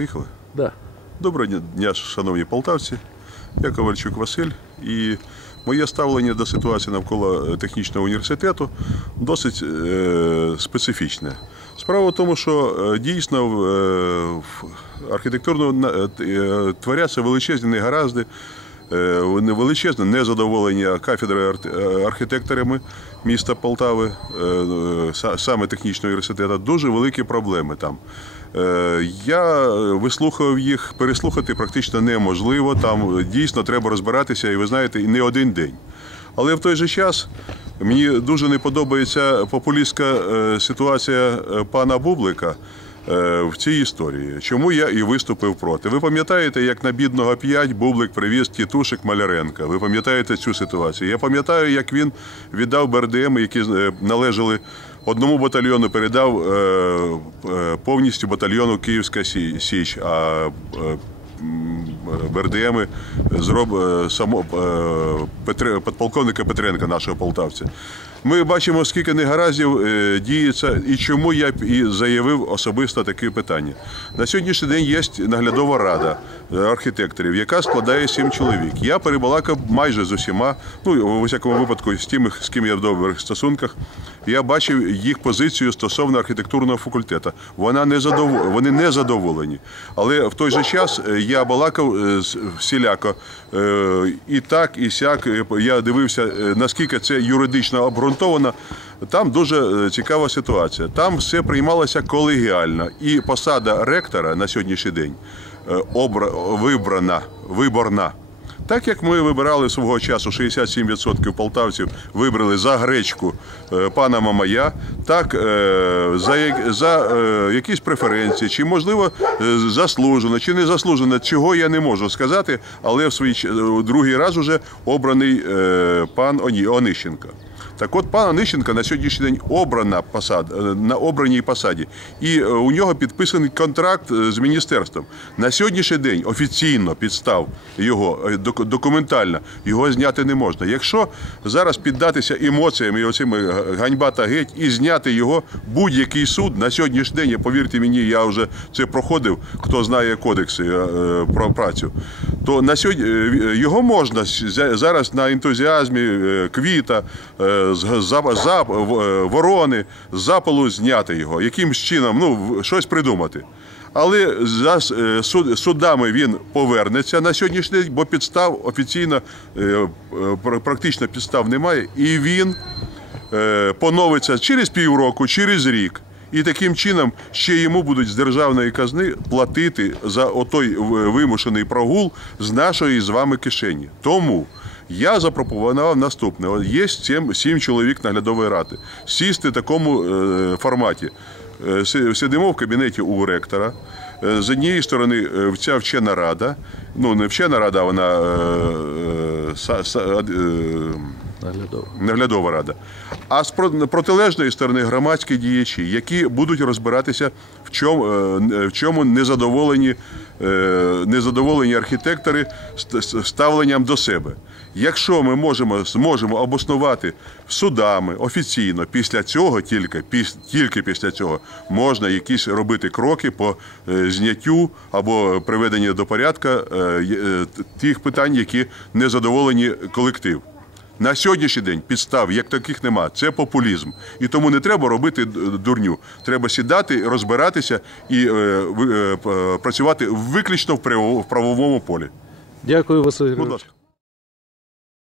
Поїхали. Да. Доброго дня, шановні полтавці. Я Ковальчук Василь. І моє ставлення до ситуації навколо технічного університету досить е, специфічне. Справа в тому, що е, дійсно в, е, в архітектурно е, творяться величезні негаразди. Е, величезне незадоволення кафедри е, архітекторами міста Полтави, е, са- саме технічного університету, дуже великі проблеми там. Я вислухав їх, переслухати практично неможливо. Там дійсно треба розбиратися, і ви знаєте, і не один день. Але в той же час мені дуже не подобається популістська ситуація пана Бублика в цій історії. Чому я і виступив проти? Ви пам'ятаєте, як на бідного 5 Бублик привіз тітушек Маляренка? Ви пам'ятаєте цю ситуацію? Я пам'ятаю, як він віддав БРДМ, які е, належали одному батальйону, передав е, е, повністю батальйону Київська Сі- Січ. А е, зроб е, само е, Петре, подполковника Петренка, нашого полтавця. Ми бачимо, скільки негараздів е, діється, і чому я і заявив особисто таке питання. На сьогоднішній день є наглядова рада архітекторів, яка складає сім чоловік. Я перебалакав майже з усіма, ну у всякому випадку з тими, з ким я в добрих стосунках. Я бачив їх позицію стосовно архітектурного факультету. Вона не задов... Вони не задоволені. Але в той же час е, я балакав е, всіляко і так, і сяк. Я дивився, наскільки це юридично обґрунтовано. Там дуже е, цікава ситуація. Там все приймалося колегіально. І посада ректора на сьогоднішній день е, вибрана, виборна. Так як ми вибирали свого часу 67% полтавців вибрали за гречку е, пана Мамая, так за, як- за якісь преференції, чи можливо заслужено, чи не заслужено, чого я не можу сказати, але в свій другий раз уже обраний пан Онищенко. Так от пан Онищенко на сьогоднішній день обрана посад, е, на обраній посаді, і е, у нього підписаний контракт е, з міністерством. На сьогоднішній день офіційно підстав його документально його зняти не можна. Якщо зараз піддатися емоціям і оцими ганьба та геть і зняти його будь-який суд на сьогоднішній день, повірте мені, я вже це проходив, хто знає кодекси про працю, то на сьогодні е, його можна зараз на ентузіазмі е, квіта, е, за- е, ворони, запалу зняти його, якимсь чином, ну, щось придумати. Але за е, суд- судами він повернеться на сьогоднішній день, бо підстав офіційно е, е, практично підстав немає, і він е, поновиться через півроку, через рік. І таким чином ще йому будуть з державної казни платити за отой вимушений прогул з нашої з вами кишені. Тому я запропонував наступне: Є сім, сім чоловік наглядової ради. Сісти в такому е, форматі. Е, Сидимо в кабінеті у ректора. Е, З однієї сторони, ця вчена рада, ну не вчена рада, вона е, е, Наглядово. наглядова рада. А з протилежної сторони громадські діячі, які будуть розбиратися, в чому, е, в чому незадоволені, е, незадоволені архітектори ст- ст- ставленням до себе. Якщо ми можемо, зможемо обоснувати судами офіційно, після цього тільки, тільки після цього можна якісь робити кроки по е, зняттю або приведенню до порядка тих питань, які незадоволені колектив. На сьогоднішній день підстав як таких нема. Це популізм. І тому не треба робити дурню. Треба сідати, розбиратися і е, е, працювати виключно в правовому полі. Дякую, Василь Будь ласка.